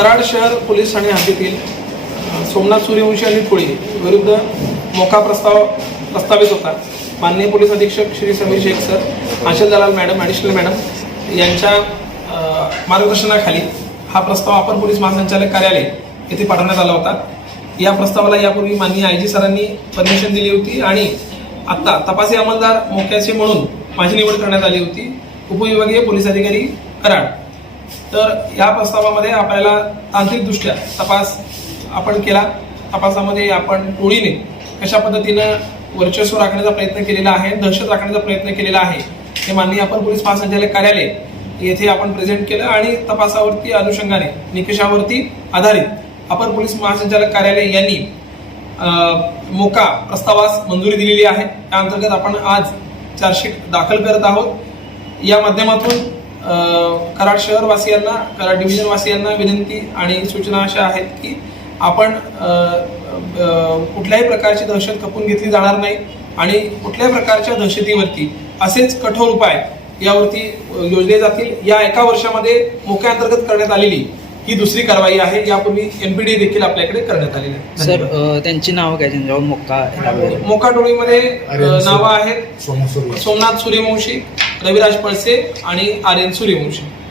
कराड शहर पोलीस ठाणे हद्दीतील सोमनाथ सूर्यवंशी आणि कोळी विरुद्ध मोका प्रस्ताव प्रस्तावित होता माननीय पोलीस अधीक्षक Shri Samir Shaikh sir Ashil Dalal madam additional madam यांच्या मार्गदर्शनाखाली हा प्रस्ताव अपर पोलीस महासंचालक कार्यालय येथे पाठवण्यात आला होता या प्रस्तावाला यापूर्वी माननीय आय जी सरांनी परमिशन दिली होती आणि आत्ता तपासी अंमलदार मोक्याचे म्हणून माझी निवड करण्यात आली होती उपविभागीय पोलीस अधिकारी कराड तर या प्रस्तावामध्ये आपल्याला तांत्रिकदृष्ट्या तपास आपण केला तपासामध्ये आपण टोळीने कशा पद्धतीनं वर्चस्व राखण्याचा प्रयत्न केलेला आहे दहशत राखण्याचा प्रयत्न केलेला आहे हे माननीय आपण पोलीस महासंचालक कार्यालय येथे आपण प्रेझेंट केलं आणि तपासावरती अनुषंगाने निकषावरती आधारित अपर पोलीस महासंचालक कार्यालय यांनी मोका प्रस्तावास मंजुरी दिलेली आहे त्या अंतर्गत आपण आज चार्जशीट दाखल करत आहोत या माध्यमातून कराड शहरवासियांना कराड डिव्हिजन वासियांना विनंती आणि सूचना अशा आहेत की आपण कुठल्याही प्रकारची दहशत खपून घेतली जाणार नाही आणि कुठल्याही प्रकारच्या दहशतीवरती असेच कठोर उपाय यावरती योजले जातील या एका वर्षामध्ये मुख्यांतर्गत करण्यात आलेली ही दुसरी कारवाई आहे यापूर्वी एनपीडी देखील आपल्याकडे करण्यात आलेली आहे सर त्यांची नाव काय मोका मोका टोळीमध्ये नाव आहेत सोमनाथ सूर्यवंशी रविराज पळसे आणि आर्यन सूर्यवंशी